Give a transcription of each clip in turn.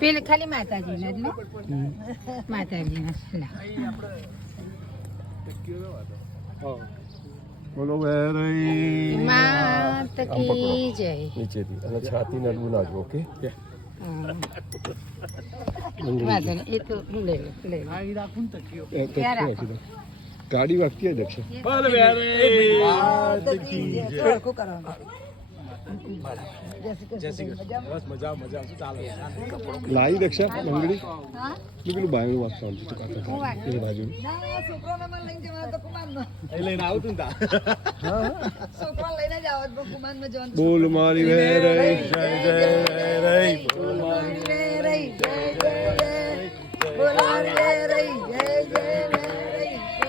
પેલે ખાલી માતાજી ને માતાજી બોલો વેરઈ માત કી જય. નીચેથી અને છાતી નડવું ના જો. ઓકે એ તો લે લે ગાડી વાગતી હોય દક્ષ. લાઈ દક્ષા બંગડી પેલું બાયણું વાગતા એ બાજુ બોલ મારી વેરઈ જય જય વેરઈ બોલ મારી વેરઈ જય જય વેરઈ બોલ મારી વેરઈ જય જય વેરઈ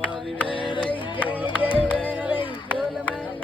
મારી વેરઈ જય જય વેરઈ બોલ મારી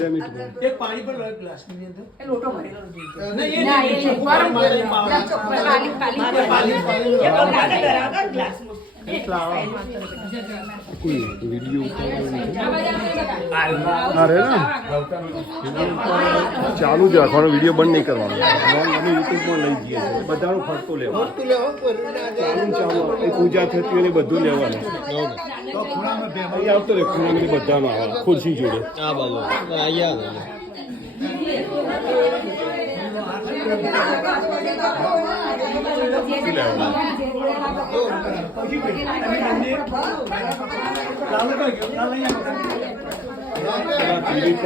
એક પાણી પણ લો ગ્લાસની અંદર એ લોટો ભરેલો જોઈએ. નહીં, ના, એ ચોખ્ખું પર- પાણી, પાણી. ખાલી ખાલી પાણી, પાણી. એ લોટાને ધરાવતા ગ્લાસમાં. કોઈ વિડીયો અરે ના ચાલુ જ રાખવાનો, વિડીયો બંધ નહીં કરવાનો. અમે યુટ્યુબમાં લઈ જઈએ છીએ, બધાનો ફરતો લેવાનો. ચાલુ એ પૂજા થતી હોય ને બધું લેવાનું. અહીં આવતો રે ખૂણામાં બધાનો આવે ખુરશી જોડે. આ બાજુ અહીંયા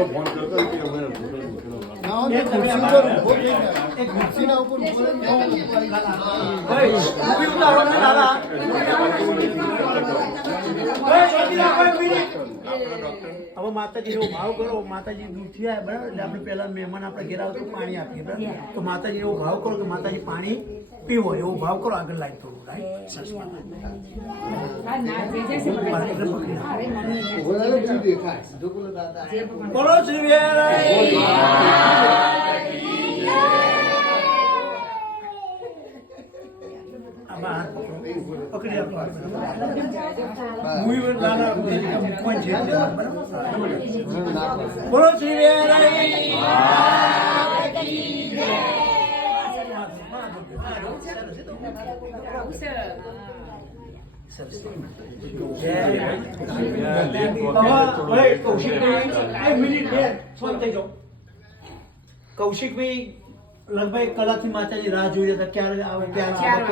ફોન કરતો એક ખુરશીના ઉપર ઊભી ઉતારો ને દાદા. હવે માતાજી એવો ભાવ કરો, માતાજી દૂરથી આવે બરાબર, એટલે આપણે પહેલા મહેમાન આપણે ઘેર આવે તો પાણી આપીએ બરાબર. તો માતાજી એવો ભાવ કરો કે માતાજી પાણી પીવો, એવો ભાવ કરો. આગળ લાઈટ થોડું રાઈટ સરસ બોલો શ્રી વેરાઈ. પકડી આપો. બોલો શ્રી વેરાઈ. કૌશિકભાઈ લગભગ કલાકથી માતાજી રાહ જોઈ રહ્યા હતા, ક્યારે આવે ક્યારે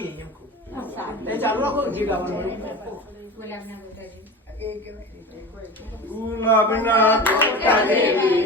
આપીએ એમ કહું. એ ચાલુ રાખો જે ગાવાનું ગુલાબના ગોટાજી. ગુલાબના ગોટા દેવી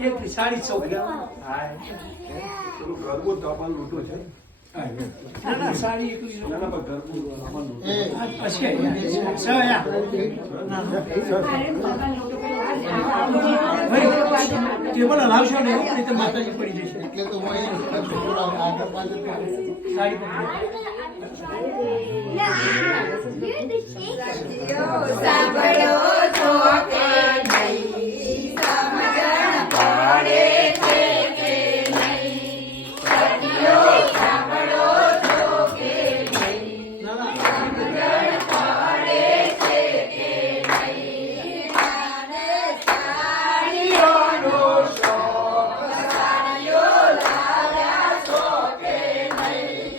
એક સાડી ચોકી ગરબો તાપા લૂંટો છે ના ના સાડી એકલી ના ના ગરબો તાપા લૂંટો પછી ટેબલ હલાવશો ને એ તો માતાજી પડી જશે એટલે તો સાંભળો છો કે નહીં સમજણ પડે છે કે નહીં સખીઓ સાંભળો છો કે નહીં સમજણ પડે છે કે નહીં અને સાડીઓનો શોખ સાડીઓ લાવ્યા છો કે નહીં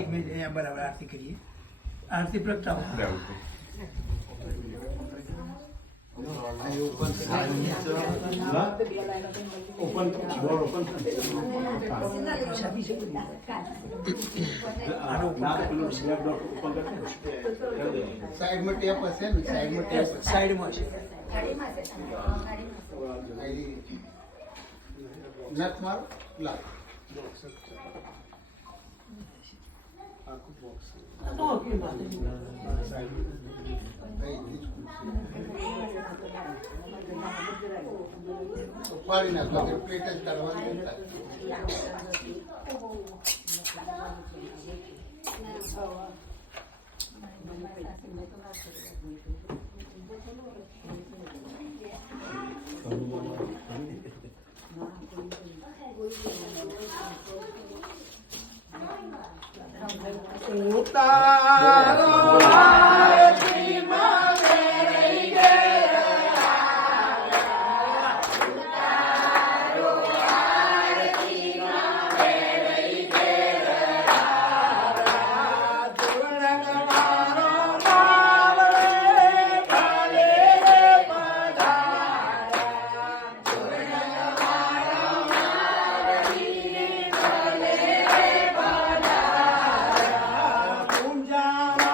એક મિનિટ અહીંયા બરાબર આરતી કરીએ. આરતી પ્રગટાવો. સાઈડમાં ટેપ હશે ને, સાઈડમાં ટેપ સાઈડમાં છે. નટ મારો લાવ. ઉપાડી નાખો, પ્લેટ જ કાઢવાની. પૂંજા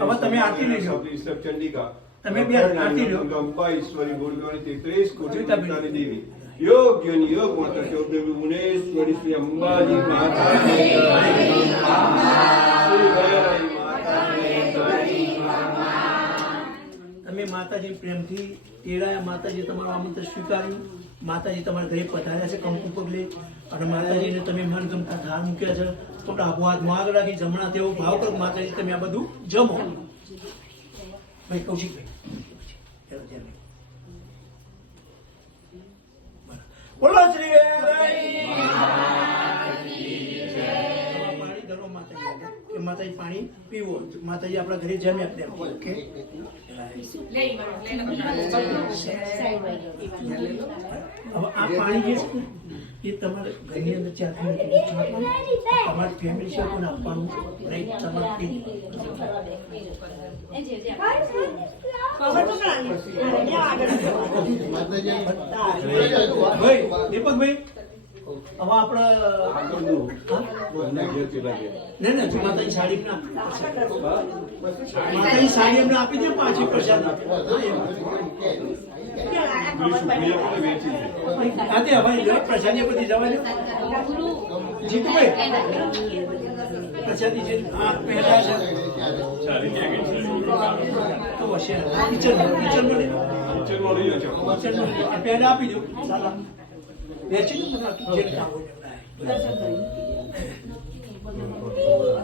હવે તમે આરતી લેજો. તમે બે આરતી લો. ગંબા ઈશ્વરી બોલવાની 33 કોટી દેવતાની દેવી યોગ્ય નિયોગ માતા ચૌદમી મુનેશ્વરી શ્રી અંબાજી માતાની જય. શ્રી ભૈરવી માતાની જય. તમે માતાજી પ્રેમથી તેડાયા, માતાજી તમારું આમંત્રણ સ્વીકાર્યું, માતાજી તમારા ઘરે પધાર્યા છે કંકુ પગલે, અને માતાજીને તમે મનગમતા ધાર મૂક્યા છે, તો ડાબો હાથ માગ રાખી જમણા તેવો ભાવ કરો માતાજી તમે આ બધું જમો. ભાઈ કૌશિકભાઈ બોલો શ્રી પાણી ધરો માતાજી. કે માતાજી પાણી પીવો, માતાજી આપણા ઘરે જમ્યા પ્રેમથી. ઓકે, હવે આ પાણી જે છે ને એ તમારે ઘરની અંદર ચાખવું નથી. તમારી ફેમિલી છે કોને આપવાનું નહીં, તમારે પી ભાઈ દીપકભાઈ, હવે આપણે ના માતાજી સાડી પણ માતાજી સાડી એમને આપી દે પાછી પ્રસાદ. હા તે હવે પ્રસાદી બધી જવા દો. જીતુભાઈ પ્રસાદી જે આ પહેલા છે તો હશે કિચન પહેલા આપી દો. વેચી દો.